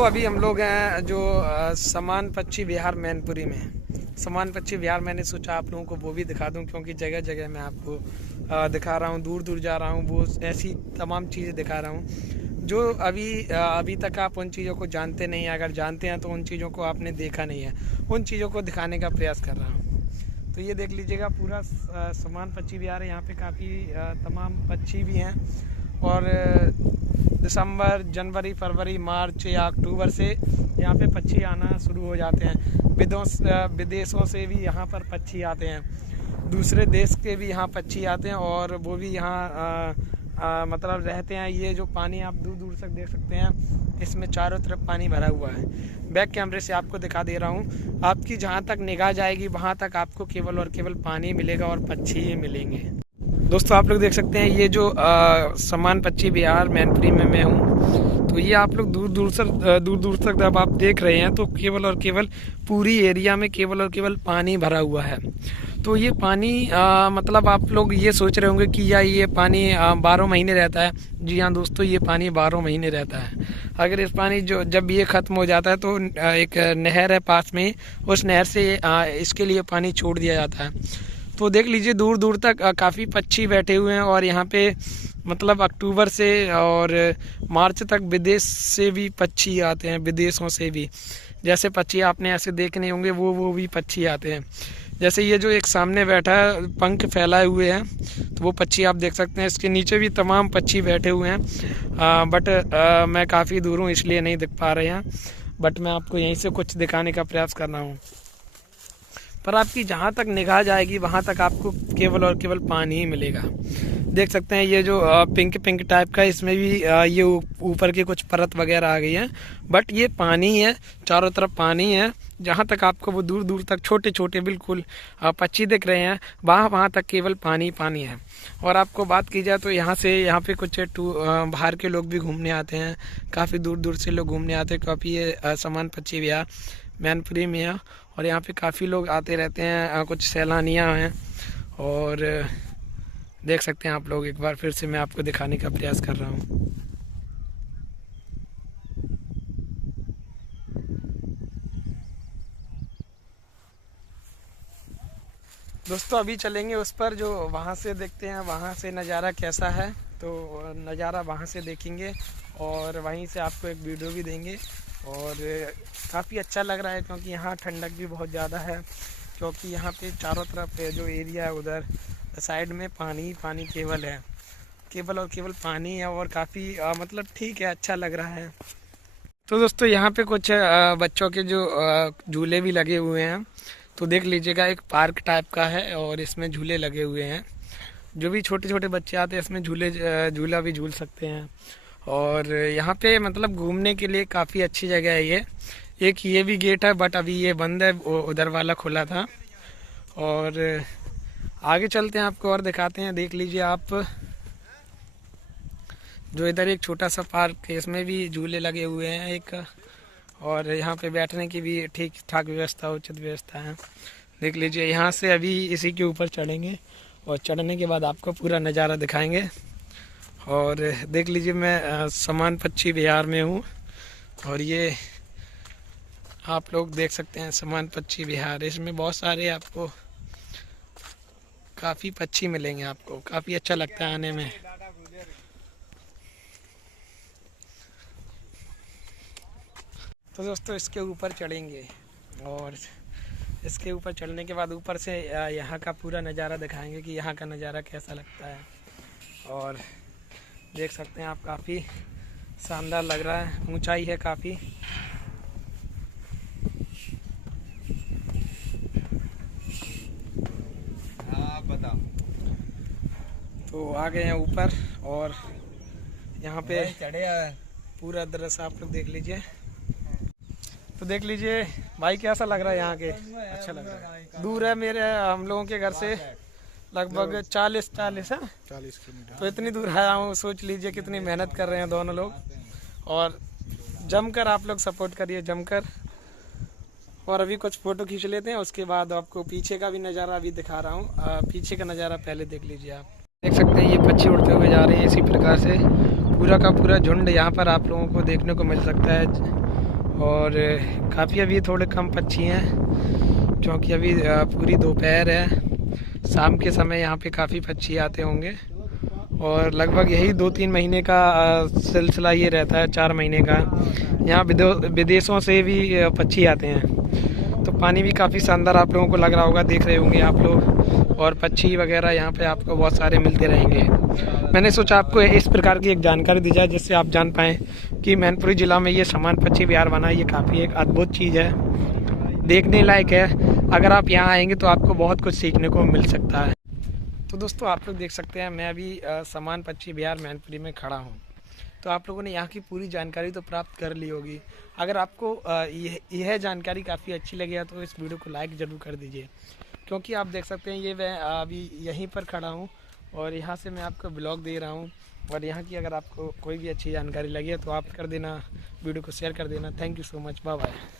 दोस्तों अभी हम लोग हैं जो समान पक्षी विहार मैनपुरी में। समान पक्षी विहार मैंने सोचा आप लोगों को वो भी दिखा दूं, क्योंकि जगह जगह मैं आपको दिखा रहा हूं, दूर दूर जा रहा हूं, वो ऐसी तमाम चीज़ें दिखा रहा हूं जो अभी तक आप उन चीज़ों को जानते नहीं हैं। अगर जानते हैं तो उन चीज़ों को आपने देखा नहीं है, उन चीज़ों को दिखाने का प्रयास कर रहा हूँ। तो ये देख लीजिएगा पूरा समान पक्षी विहार है। यहाँ पे काफ़ी तमाम पक्षी भी हैं और दिसंबर, जनवरी, फरवरी, मार्च या अक्टूबर से यहाँ पे पक्षी आना शुरू हो जाते हैं। विदेशों से भी यहाँ पर पक्षी आते हैं, दूसरे देश के भी यहाँ पक्षी आते हैं और वो भी यहाँ मतलब रहते हैं। ये जो पानी आप दूर दूर तक देख सकते हैं, इसमें चारों तरफ पानी भरा हुआ है। बैक कैमरे से आपको दिखा दे रहा हूँ। आपकी जहाँ तक निगाह जाएगी वहाँ तक आपको केवल और केवल पानी मिलेगा और पक्षी ही मिलेंगे। दोस्तों आप लोग देख सकते हैं ये जो समान पक्षी विहार मैनपुरी में मैं हूँ, तो ये आप लोग दूर दूर तक जब आप देख रहे हैं तो केवल और केवल पूरी एरिया में केवल और केवल पानी भरा हुआ है। तो ये पानी मतलब आप लोग ये सोच रहे होंगे कि या ये पानी 12 महीने रहता है। जी हाँ दोस्तों, ये पानी 12 महीने रहता है। अगर इस पानी जो जब ये ख़त्म हो जाता है तो एक नहर है पास में, उस नहर से इसके लिए पानी छोड़ दिया जाता है। तो देख लीजिए दूर दूर तक काफ़ी पक्षी बैठे हुए हैं और यहाँ पे मतलब अक्टूबर से और मार्च तक विदेश से भी पक्षी आते हैं, विदेशों से भी। जैसे पक्षी आपने ऐसे देखने होंगे वो भी पक्षी आते हैं। जैसे ये जो एक सामने बैठा है, पंख फैलाए हुए हैं, तो वो पक्षी आप देख सकते हैं। इसके नीचे भी तमाम पक्षी बैठे हुए हैं, बट मैं काफ़ी दूर हूँ इसलिए नहीं दिख पा रहे हैं, बट मैं आपको यहीं से कुछ दिखाने का प्रयास कर रहा हूँ। पर आपकी जहाँ तक निगाह जाएगी वहाँ तक आपको केवल और केवल पानी ही मिलेगा। देख सकते हैं ये जो पिंक टाइप का, इसमें भी ये ऊपर की कुछ परत वगैरह आ गई है, बट ये पानी है, चारों तरफ पानी है। जहाँ तक आपको वो दूर दूर तक छोटे छोटे बिल्कुल पक्षी दिख रहे हैं, वहाँ तक केवल पानी पानी है। और आपको बात की जाए तो यहाँ पे कुछ बाहर के लोग भी घूमने आते हैं, काफ़ी दूर दूर से लोग घूमने आते हैं, क्योंकि ये समान पक्षी विहार मैनपुरी में है और यहाँ पे काफ़ी लोग आते रहते हैं, कुछ सैलानियाँ हैं। और देख सकते हैं आप लोग, एक बार फिर से मैं आपको दिखाने का प्रयास कर रहा हूँ। दोस्तों अभी चलेंगे उस पर, जो वहाँ से देखते हैं वहाँ से नज़ारा कैसा है। तो नज़ारा वहाँ से देखेंगे और वहीं से आपको एक वीडियो भी देंगे। और काफ़ी अच्छा लग रहा है क्योंकि यहाँ ठंडक भी बहुत ज़्यादा है, क्योंकि यहाँ पे चारों तरफ जो एरिया है उधर साइड में पानी पानी केवल है, केवल और केवल पानी है। और काफ़ी मतलब ठीक है, अच्छा लग रहा है। तो दोस्तों यहाँ पे कुछ बच्चों के जो झूले भी लगे हुए हैं, तो देख लीजिएगा एक पार्क टाइप का है और इसमें झूले लगे हुए हैं। जो भी छोटे छोटे बच्चे आते हैं इसमें झूला भी झूल सकते हैं। और यहाँ पे मतलब घूमने के लिए काफ़ी अच्छी जगह है ये। एक ये भी गेट है, बट अभी ये बंद है, उधर वाला खुला था। और आगे चलते हैं, आपको और दिखाते हैं। देख लीजिए आप, जो इधर एक छोटा सा पार्क है, इसमें भी झूले लगे हुए हैं एक, और यहाँ पे बैठने की भी ठीक ठाक व्यवस्था, उचित व्यवस्था है। देख लीजिए यहाँ से अभी इसी के ऊपर चढ़ेंगे और चढ़ने के बाद आपको पूरा नज़ारा दिखाएंगे। और देख लीजिए मैं समान पक्षी विहार में हूँ और ये आप लोग देख सकते हैं समान पक्षी विहार। इसमें बहुत सारे आपको काफ़ी पक्षी मिलेंगे, आपको काफ़ी अच्छा लगता है आने में। तो दोस्तों इसके ऊपर चढ़ेंगे और इसके ऊपर चढ़ने के बाद ऊपर से यहाँ का पूरा नज़ारा दिखाएंगे कि यहाँ का नज़ारा कैसा लगता है। और देख सकते हैं आप, काफ़ी शानदार लग रहा है, ऊंचाई है काफ़ी। आप बताओ। तो आ गए हैं ऊपर और यहाँ पे चढ़े पूरा दृश्य आप लोग देख लीजिए। तो देख लीजिए भाई, कैसा लग रहा है यहाँ के? अच्छा लग रहा है। दूर है हम लोगों के घर से लगभग 40 किलोमीटर। तो इतनी दूर आया हूँ, सोच लीजिए कितनी मेहनत कर रहे हैं दोनों लोग। और जमकर आप लोग सपोर्ट करिए, जमकर। और अभी कुछ फ़ोटो खींच लेते हैं, उसके बाद आपको पीछे का भी नज़ारा अभी दिखा रहा हूँ। पीछे का नज़ारा पहले देख लीजिए आप। देख सकते हैं ये पक्षी उड़ते हुए जा रहे हैं। इसी प्रकार से पूरा का पूरा झुंड यहाँ पर आप लोगों को देखने को मिल सकता है। और काफ़ी अभी थोड़े कम पक्षी हैं क्योंकि अभी पूरी दोपहर है। शाम के समय यहाँ पे काफ़ी पक्षी आते होंगे और लगभग यही 2-3 महीने का सिलसिला ये रहता है, 4 महीने का। यहाँ विदेशों से भी पक्षी आते हैं। तो पानी भी काफ़ी शानदार आप लोगों को लग रहा होगा, देख रहे होंगे आप लोग, और पक्षी वगैरह यहाँ पे आपको बहुत सारे मिलते रहेंगे। मैंने सोचा आपको इस प्रकार की एक जानकारी दी जाए जिससे आप जान पाएँ कि मैनपुरी ज़िला में ये समान पक्षी विहार बना, ये काफ़ी एक अद्भुत चीज़ है, देखने लायक है। अगर आप यहाँ आएंगे तो आपको बहुत कुछ सीखने को मिल सकता है। तो दोस्तों आप लोग देख सकते हैं मैं अभी समान पक्षी विहार मैनपुरी में खड़ा हूँ। तो आप लोगों ने यहाँ की पूरी जानकारी तो प्राप्त कर ली होगी। अगर आपको यह जानकारी काफ़ी अच्छी लगी है तो इस वीडियो को लाइक ज़रूर कर दीजिए, क्योंकि आप देख सकते हैं ये मैं अभी यहीं पर खड़ा हूँ और यहाँ से मैं आपको ब्लॉग दे रहा हूँ। और यहाँ की अगर आपको कोई भी अच्छी जानकारी लगी है तो आप कर देना, वीडियो को शेयर कर देना। Thank you so much, bye bye.